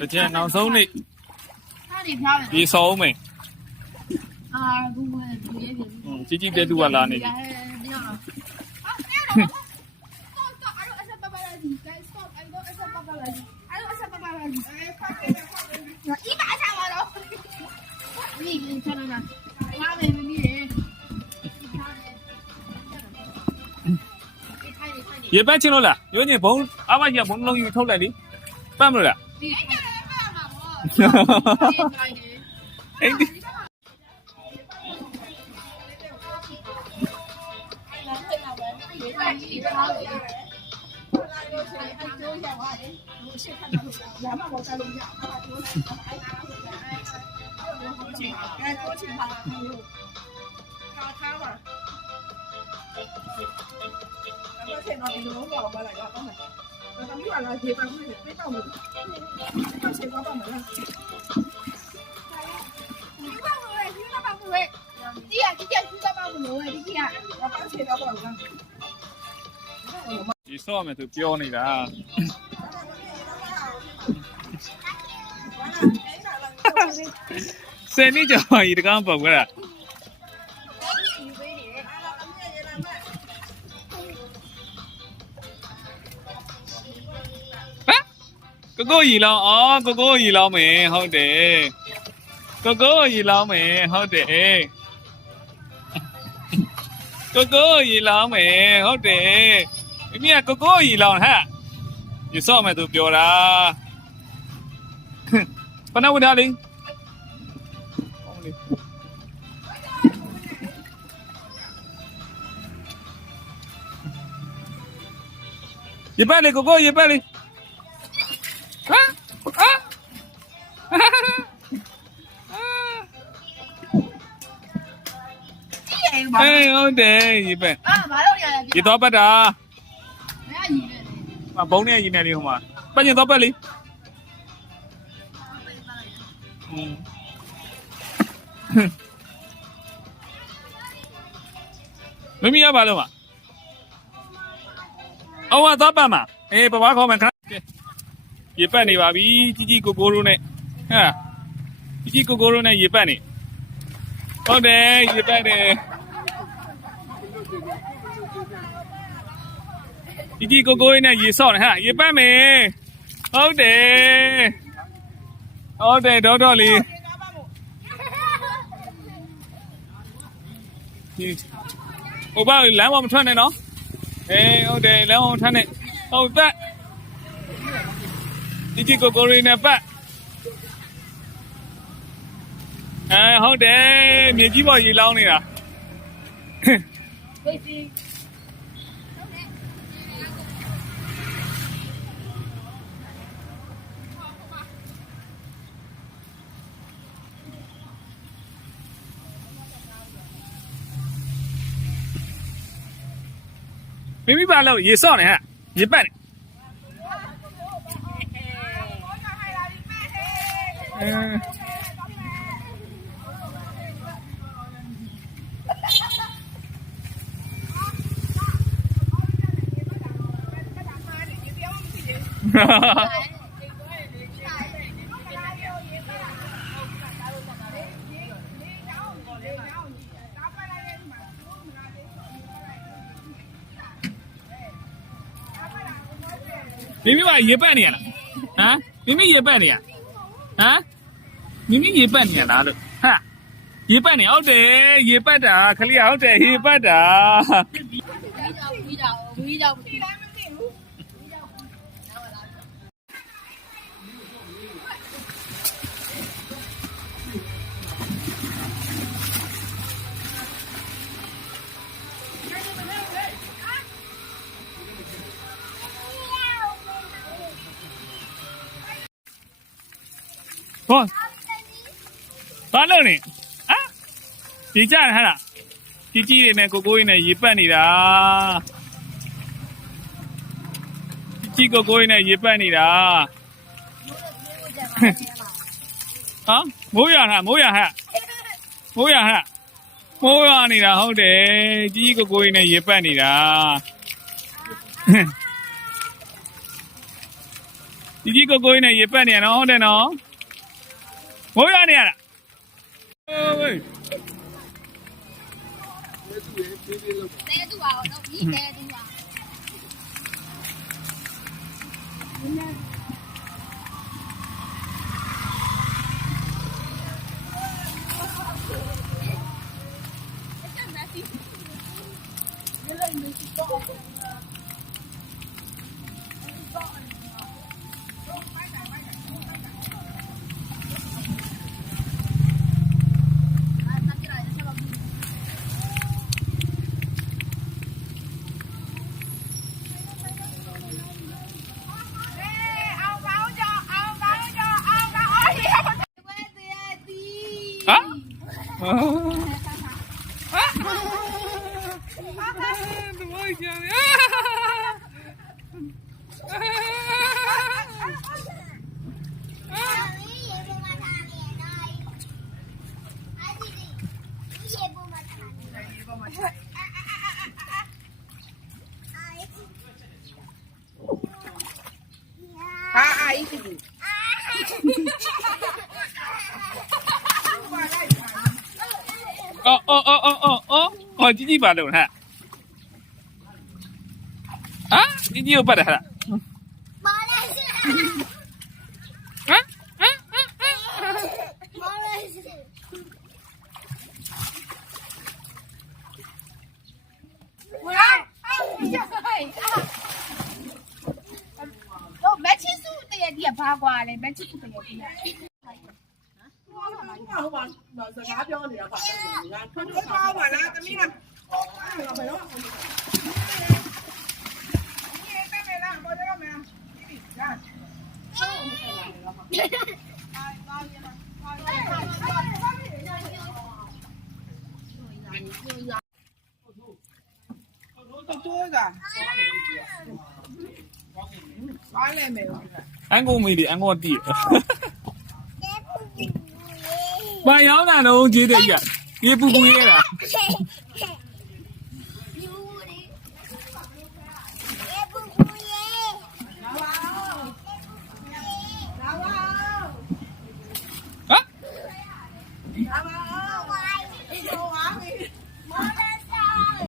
တကြံနောက်ဆုံးနေ့ဒီဆုံးမယ်ကြီးကြီးတဲတူကလာနေရေပတ်ချင်းလို့လားရိုးညင်ဘုံအမကြီးကဘုံလုံးယူထုတ်လိုက်လေပတ်မလို့လားအဲ့ဒီဒီဆော့မယ်သူပြောနေတာစနေကြပါရီတကမ်းပေါ့ကွာကိုကိုရီလောင်းအော်ကိုကိုရီလောင်းမယ်ဟုတ်တယ်ကိုကိုရီလောင်းမယ်ဟုတ်တယ်ကိုကိုရီလောင်းမယ်ဟုတ်တယ်မိမိကကိုကိုရီလောင်းဟဲ့ဒီဆော့မယ်သူပြောတာဘယ်နဲ့ဝင်တာလဲရေပတ်လေကိုကိုရေပတ်လေဟာဟာအေးဟုတ်တယ်ရေပတ်ဘာလို့ရလဲဒီတော့ပတ်တာမရည်လေဘုံနဲ့ရည်နေလေးဟိုမှာပတ်ရင်တော့ပတ်လေမမီရပါလို့မအော်တော့ပတ်မှာအေးပပခေါ်မယ်ခဏရေပတ်နေပါပြီကြီးကြီးကိုကိုတို့နဲ့ဟာကြီးကြီးကိုကိုတို့နဲ့ရေပတ်နေဟုတ်တယ်ရေပတ်တယ်ကြီးကြီးကိုကိုနဲ့ရေဆော့နေဟာရေပတ်မယ်ဟုတ်တယ်ဟုတ်တယ်တော့လေးဟိုဘက်လမ်းပေါ်မထွက်နဲ့နော်အေးဟုတ်တယ်လမ်းပေါ်မထွက်နဲ့ဟုတ်သက်ဒီကြီးကိုကိုရင်းနဲ့ပတ်ဟုတ်တယ်မြေကြီးပေါ်ရေလောင်းနေတာမိမိပါလို့ရေဆော့နေဟဲ့ရေပတ်နေမိမိပါရေပတ်နေရလားဟမ်မိမိရေပတ်နေရဟမ်မိမိရေပတ်နေရလားလို့ဟာရေပတ်နေဟုတ်တယ်ရေပတ်တာခလေးဟုတ်တယ်ရေပတ်တာဟောဘာလို့လဲဟာဒီကြရဟလားကြီးကြီးတွေနဲ့ကိုကိုကြီးနဲ့ရေပတ်နေတာကြီးကိုကိုကြီးနဲ့ရေပတ်နေတာဟမ်မိုးရဟမိုးရဟမိုးရဟမိုးရနေတာဟုတ်တယ်ကြီးကိုကိုကြီးနဲ့ရေပတ်နေတာ ကြီးကိုကိုကြီးနဲ့ရေပတ်နေရနော်ဟုတ်တယ်နော်မိုးရနေရတာဟေး တဲတူပါတော့ဒီတဲတူပါ 哦，鸡鸡巴了哈，啊，鸡鸡又巴了哈，没吃素的也点八卦嘞，没吃素的也点。 ဟိုမှာစကားပြောနေတာပါငါထွန်းထွန်းပါပါလားသမီးကဘယ်တော့多个，完了没有？俺公没的，俺公弟。ဘာရောက်တာတော့ကျေးတယ်ကြီးရေပူပူရေးတာ